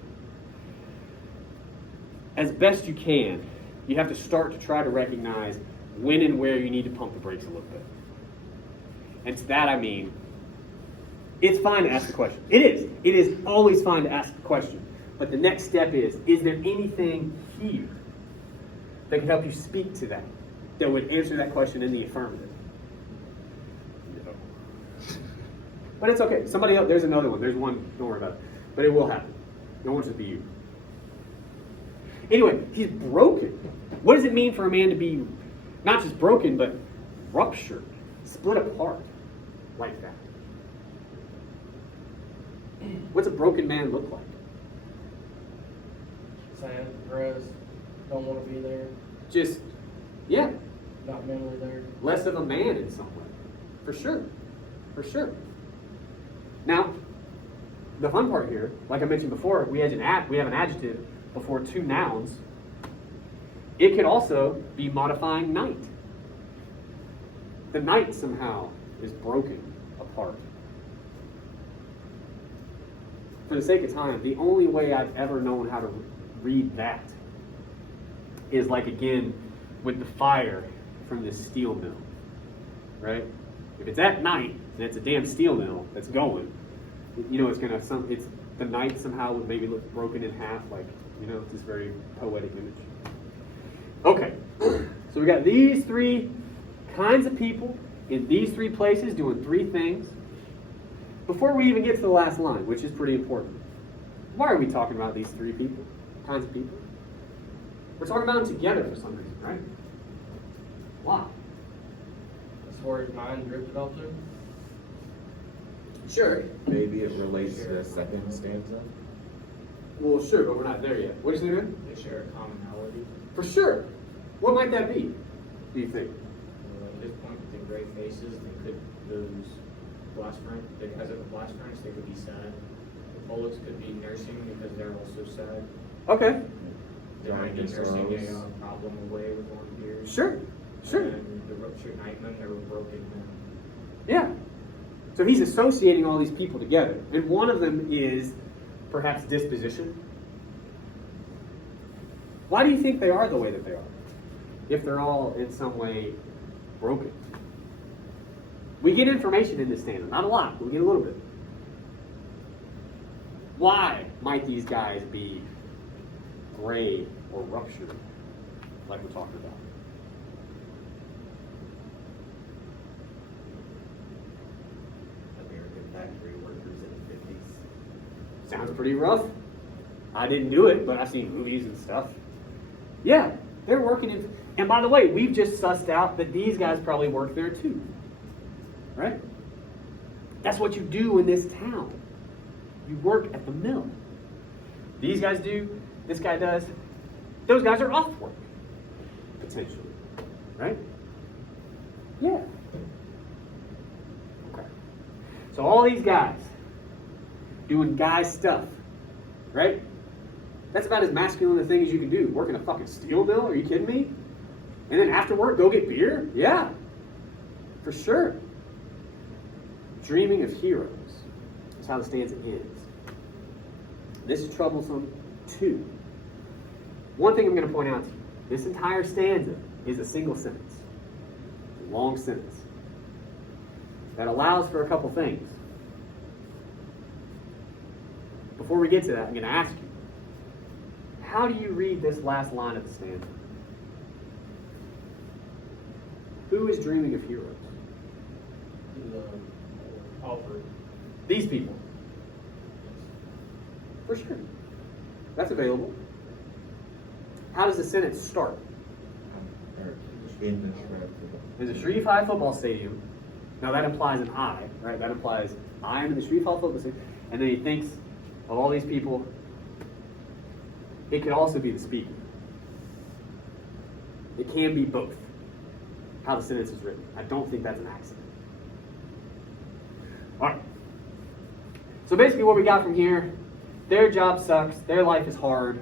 As best you can, you have to start to try to recognize when and where you need to pump the brakes a little bit. And to that I mean, it's fine to ask the question. It is. It is always fine to ask the question. But the next step is there anything here that can help you speak to that would answer that question in the affirmative? No. But it's okay. Somebody else, there's another one. There's one, don't worry about it. But it will happen. It won't just be you. Anyway, he's broken. What does it mean for a man to be not just broken, but ruptured, split apart like that? What's a broken man look like? Sad, depressed, don't want to be there, Just, yeah, not mentally there. less of a man in some way. For sure. For sure. Now, the fun part here, like I mentioned before, we have an adjective before two nouns. It could also be modifying night. The night somehow is broken apart. for the sake of time, the only way I've ever known how to read that is like, again, with the fire from this steel mill, right? If it's at night and it's a damn steel mill that's going, you know, it's the night somehow would maybe look broken in half, like, you know, it's this very poetic image. Okay, so we got these three kinds of people in these three places doing three things. Before we even get to the last line, which is pretty important, why are we talking about these three kinds of people? We're talking about them together for some reason, right? Why? That's where his mind drifted off to. Sure. Maybe it relates to the second stanza. Well, sure, but we're not there yet. What do you say, man? They share a commonality. For sure. What might that be, do you think? At this point, with the gray faces, they could lose blast furnace. The guys at the blast furnace, they could be sad. The Pollux could be nursing because they're also sad. Okay. They might be Darkness nursing rose. a problem away with one of yours. Sure. Sure. And the ruptured nightmen, they were broken men. Yeah. So he's associating all these people together. And one of them is perhaps disposition. Why do you think they are the way that they are? If they're all in some way broken. We get information in this stanza. Not a lot, but we get a little bit. Why might these guys be gray or ruptured, like we're talking about? American factory workers in the 50s. Sounds pretty rough. I didn't do it, but I've seen movies and stuff. Yeah, they're working in. And by the way, we've just sussed out that these guys probably work there too. Right? That's what you do in this town. You work at the mill. These guys do, this guy does. Those guys are off work, potentially. Right? Yeah. Okay. So all these guys doing guy stuff, right? That's about as masculine a thing as you can do. Working a fucking steel mill? Are you kidding me? And then after work, go get beer? Yeah, for sure. Dreaming of heroes is how the stanza ends. This is troublesome too. One thing I'm going to point out to you, this entire stanza is a single sentence, a long sentence, that allows for a couple things. Before we get to that, I'm going to ask you, how do you read this last line of the stanza? Who is dreaming of heroes? Offered. These people. For sure. That's available. How does the sentence start? In the shred. There's a Shreve High football stadium. Now that implies an I, right? That implies I am in the Shreve High football stadium. And then he thinks of all these people. It could also be the speaker. It can be both. How the sentence is written. I don't think that's an accident. All right. So basically what we got from here, their job sucks, their life is hard,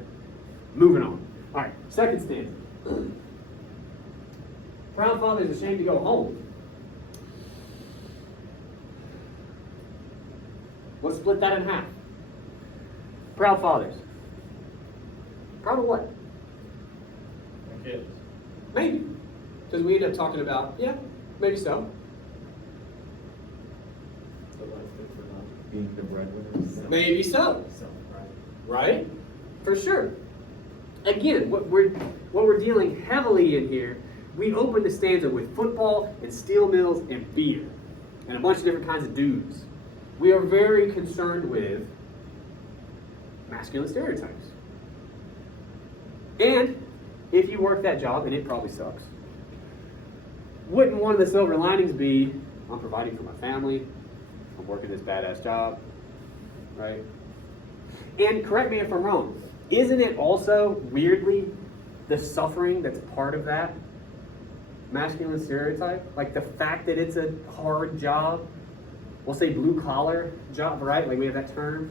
moving on. All right, second stanza. Proud father is ashamed to go home. Let's split that in half. Proud fathers. Proud of what? My kids. Maybe. Because we end up talking about, yeah, maybe so. The life they forgot. Being the breadwinner. Maybe so. Self-pride. Right? For sure. Again, what we're dealing heavily in here, we open the stanza with football and steel mills and beer and a bunch of different kinds of dudes. We are very concerned with masculine stereotypes. And if you work that job, and it probably sucks, wouldn't one of the silver linings be, I'm providing for my family, I'm working this badass job, right? And correct me if I'm wrong, isn't it also, weirdly, the suffering that's part of that masculine stereotype? Like the fact that it's a hard job, we'll say blue collar job, right? Like we have that term.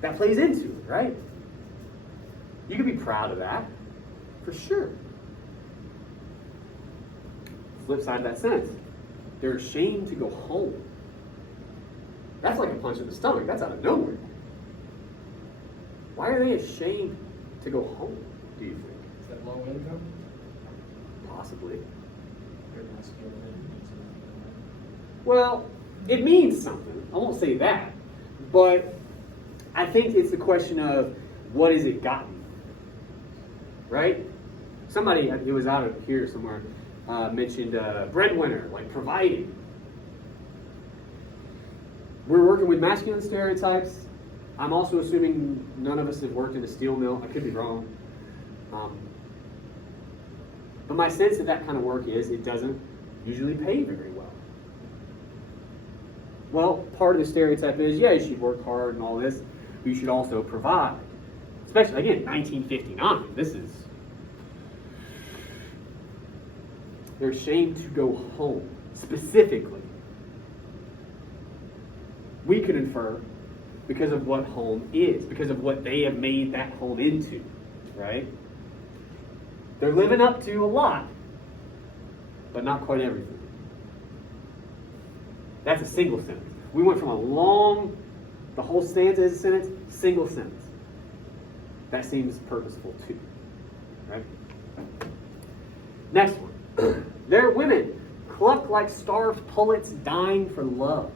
That plays into it, right? You can be proud of that, for sure. Flip side of that sentence, they're ashamed to go home. That's like a punch in the stomach. That's out of nowhere. Why are they ashamed to go home, do you think? Is that low income? Possibly. Their masculinity needs to be Well, it means something. I won't say that. But I think it's the question of what has it gotten? Right? Somebody, it was out of here somewhere, mentioned breadwinner, like providing. We're working with masculine stereotypes. I'm also assuming none of us have worked in a steel mill. I could be wrong. But my sense of that kind of work is it doesn't usually pay very well. Well, part of the stereotype is, yeah, you should work hard and all this, but you should also provide. Especially, again, 1959. This is... They're ashamed to go home, specifically. We could infer because of what home is, because of what they have made that home into, right? They're living up to a lot, but not quite everything. That's a single sentence. We went from a long, the whole stanza is a sentence, single sentence. That seems purposeful too, right? Next one. They're women, cluck like starved pullets dying for love.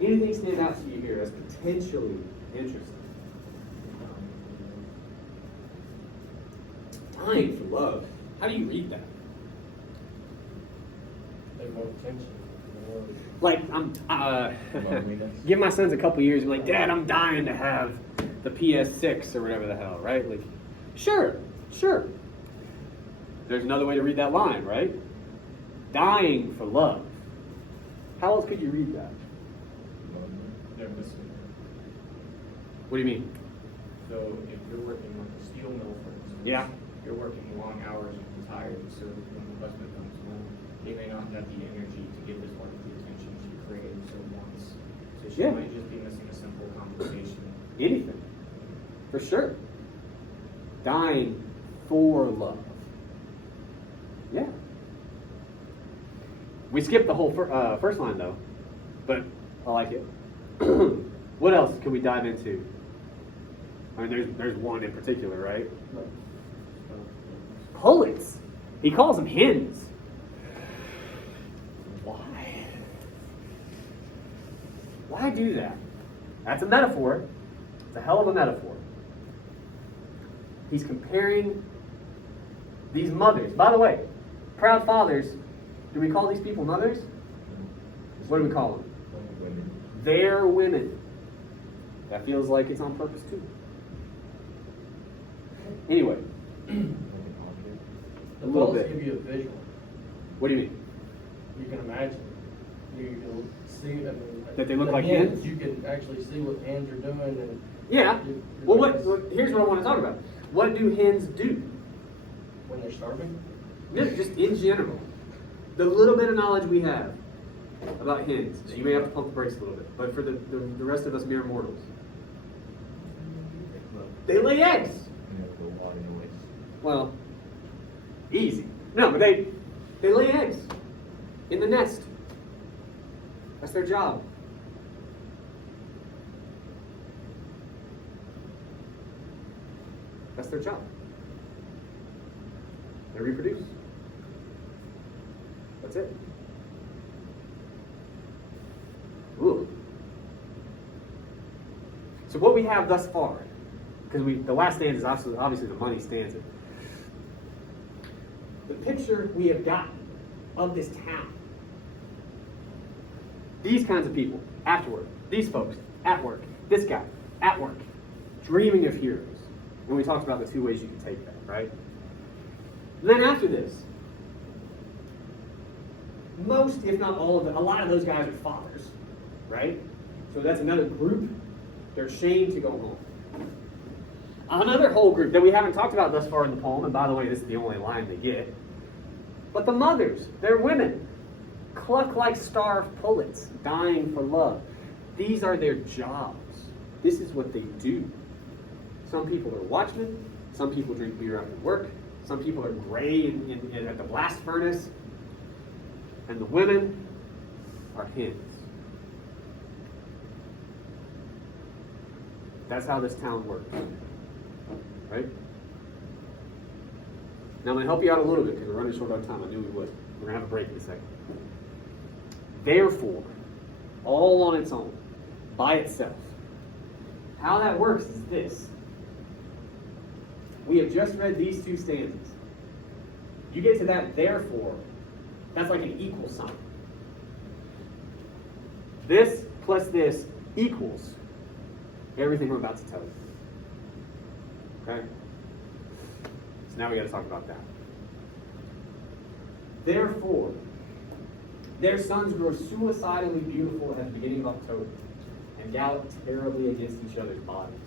Anything stand out to you here as potentially interesting? Dying for love. How do you read that? They want attention. More Like, I'm Loneliness. give my sons a couple years and be like, Dad, I'm dying to have the PS6 or whatever the hell, right? Like, sure. There's another way to read that line, right? Dying for love. How else could you read that? They're missing. What do you mean? So if you're working like a steel mill, for instance, Yeah. you're working long hours and you're tired, so when the husband comes home, he may not have the energy to give his wife the attention she craves or wants. So she Yeah. might just be missing a simple conversation. Anything. For sure. Dying for love. Yeah. We skipped the whole first line though, but I like it. What else can we dive into? I mean, there's one in particular, right? Pullets. He calls them hens. Why? Why do that? That's a metaphor. It's a hell of a metaphor. He's comparing these mothers. By the way, proud fathers, do we call these people mothers? What do we call them? Women. They're women. That feels like it's on purpose too. Anyway, Like an object. A The little bullets bit. give you a visual. What do you mean? You can imagine. You can see. I mean, That they look the like hens? You can actually see what hens are doing, and Yeah. you're Well, like, here's what I want to talk about. What do hens do? when they're starving. No, just in general. The little bit of knowledge we have about hens. You may have to pump the brakes a little bit, but for the rest of us mere mortals. They lay eggs. You know, the water noise. Well, easy. No, but they lay eggs in the nest. That's their job. That's their job. They reproduce. That's it. Ooh. So what we have thus far, because the last stanza is obviously the money stanza. The picture we have gotten of this town. These kinds of people, afterward. These folks, at work. This guy, at work. Dreaming of heroes. And we talked about the two ways you can take that, right? And then after this, most, if not all of them, a lot of those guys are fathers, right? So that's another group. They're ashamed to go home. Another whole group that we haven't talked about thus far in the poem, and by the way, this is the only line they get, but the mothers, they're women, cluck like starved pullets, dying for love. These are their jobs. This is what they do. Some people are watchmen, some people drink beer after work, some people are gray at the blast furnace, and the women are hens. That's how this town works. Right? Now I'm going to help you out a little bit because we're running short on time. I knew we would. We're going to have a break in a second. Therefore, all on its own, by itself. How that works is this. We have just read these two stanzas. You get to that therefore, that's like an equal sign. This plus this equals everything we're about to tell you. Okay? So now we got to talk about that. Therefore, their sons grow suicidally beautiful at the beginning of October and gallop terribly against each other's bodies.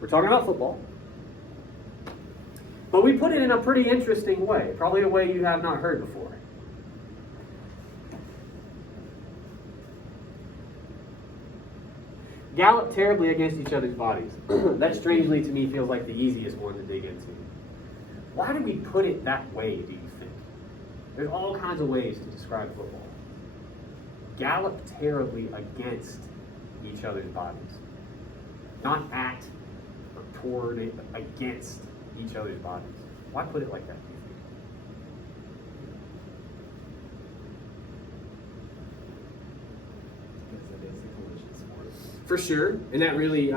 We're talking about football. But we put it in a pretty interesting way, probably a way you have not heard before. Gallop terribly against each other's bodies. That strangely to me feels like the easiest one to dig into. Why did we put it that way, do you think? There's all kinds of ways to describe football. Gallop terribly against each other's bodies. Not at or toward it, but against each other's bodies. Why put it like that, do you think? Because it is a collision sport. For sure, and that really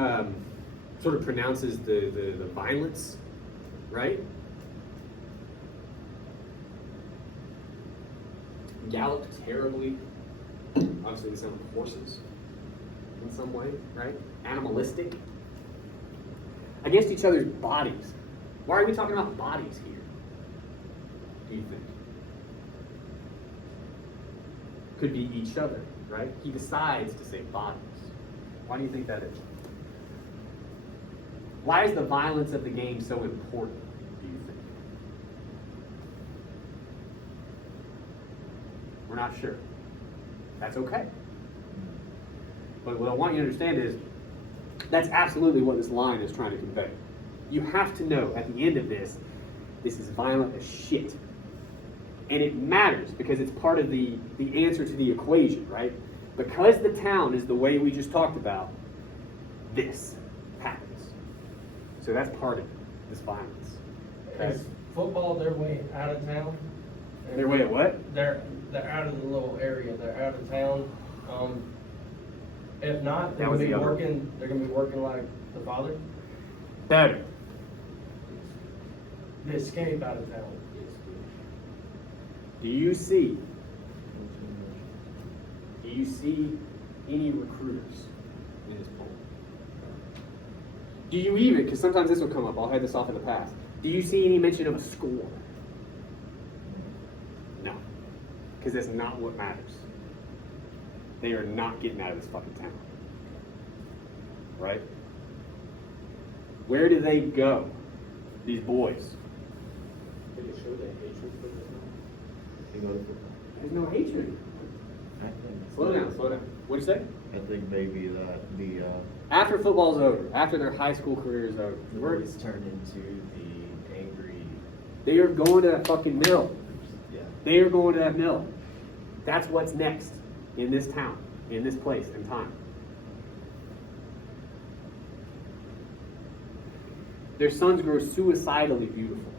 sort of pronounces the violence, right? Gallop terribly. Obviously, they sound like horses in some way, right? Animalistic. Against each other's bodies. Why are we talking about bodies here? Do you think? Could be each other, right? He decides to say bodies. Why do you think that is? Why is the violence of the game so important, do you think? We're not sure. That's okay. But what I want you to understand is that's absolutely what this line is trying to convey. You have to know at the end of this is violent as shit. And it matters because it's part of the answer to the equation, right? Because the town is the way we just talked about, this happens. So that's part of it, this violence. Okay? Is football their way out of town? Their way of what? They're out of the little area. They're out of town. If not, they're That was gonna be the other- working. They're gonna be working like the father. Better. The escape out of town. Do you see any recruiters in this poll? Do you even, because sometimes this will come up, I'll head this off in the past. Do you see any mention of a score? No. Because that's not what matters. They are not getting out of this fucking town. Right? Where do they go? These boys. Did it show the hatred for this one? They go to football. There's no hatred. I think. Slow down. What'd you say? I think maybe that the After football's over, after their high school career is over, Words turned into the angry. they are going to that fucking mill. Yeah. They are going to that mill. That's what's next in this town, in this place and time. Their sons grow suicidally beautiful.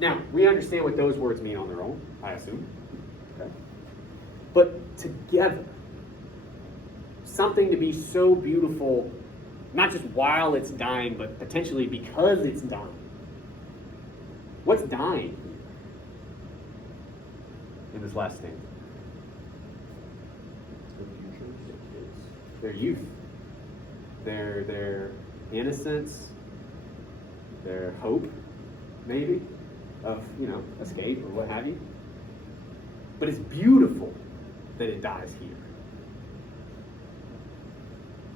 Now, we understand what those words mean on their own, I assume. Okay. But together, something to be so beautiful, not just while it's dying, but potentially because it's dying. What's dying here in this last stanza? the future, the kids. Their youth, their innocence, their hope, maybe, of, escape or what have you. But it's beautiful that it dies here.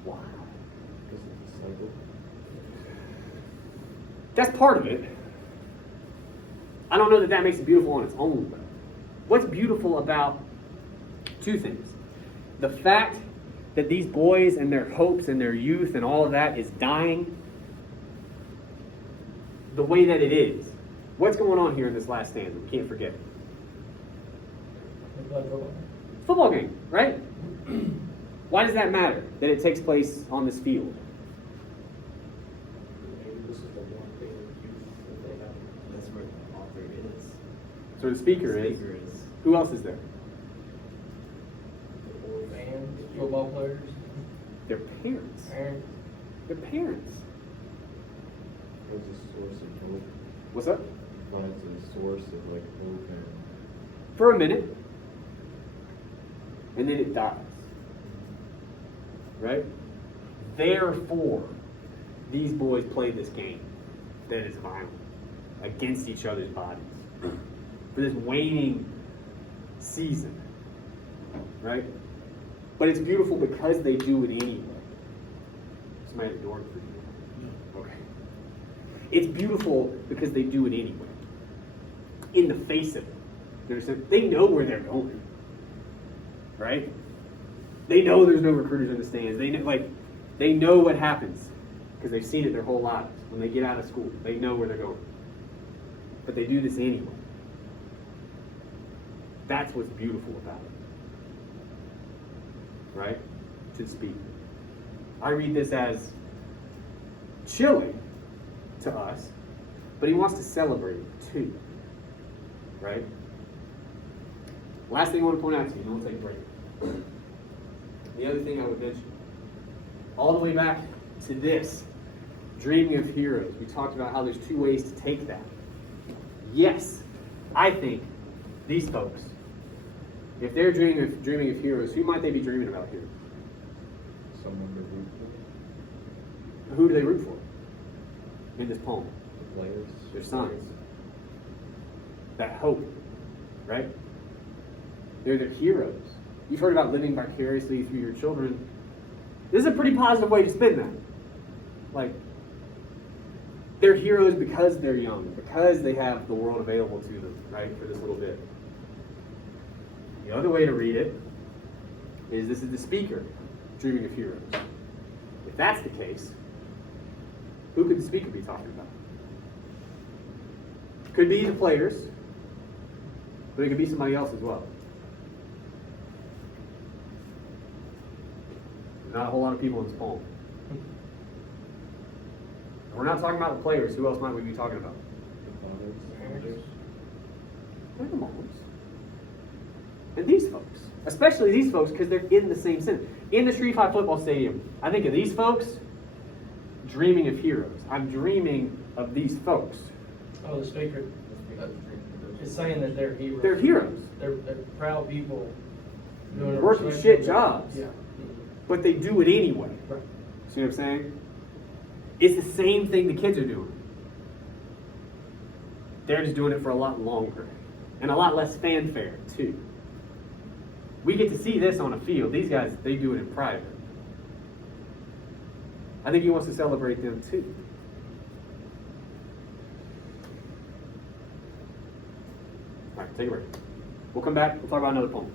Wow. Because of the cycle. That's part of it. I don't know that makes it beautiful on its own, though. What's beautiful about two things? The fact that these boys and their hopes and their youth and all of that is dying the way that it is. What's going on here in this last stanza? We can't forget it. Football game, right? Why does that matter that it takes place on this field? Maybe this is the one thing that they have. That's where the author is. So the speaker The is. speaker is. Who else is there? Fans, football players, Their parents. parents. Their parents. As a source of hope. What's up? But as a source of like hope and For a minute. And then it dies. Right? Therefore, these boys play this game that is violent against each other's bodies for this waning season. Right? But it's beautiful because they do it anyway. Somebody at the door for you. Okay. It's beautiful because they do it anyway. In the face of it. You understand? They know where they're going. Right? They know there's no recruiters in the stands. They know what happens because they've seen it their whole lives. When they get out of school, they know where they're going. But they do this anyway. That's what's beautiful about it. Right? To speak. I read this as chilling to us, but he wants to celebrate it too. Right? Last thing I want to point out to you, and we'll take a break. The other thing I would mention, all the way back to this, dreaming of heroes, we talked about how there's two ways to take that. Yes, I think these folks, if they're dreaming of heroes, who might they be dreaming about here? someone to root for. Who do they root for in this poem? The players. Their sons. That hope, right? They're the heroes. You've heard about living vicariously through your children. This is a pretty positive way to spin that. Like, they're heroes because they're young, because they have the world available to them, right, for this little bit. The other way to read it is this is the speaker dreaming of heroes. If that's the case, who could the speaker be talking about? Could be the players, but it could be somebody else as well. Not a whole lot of people in this poem. We're not talking about the players. Who else might we be talking about? The fathers. They're the moms. And these folks. Especially these folks because they're in the same sin. In the Shreve High football stadium, I think of these folks dreaming of heroes. I'm dreaming of these folks. Oh, the speaker is saying that they're heroes. They're heroes. They're proud people doing a Working respectful shit job. jobs. Yeah. But they do it anyway. Right. See what I'm saying? It's the same thing the kids are doing. They're just doing it for a lot longer. And a lot less fanfare, too. We get to see this on a field. These guys, they do it in private. I think he wants to celebrate them, too. All right, take a break. We'll come back. We'll talk about another poem.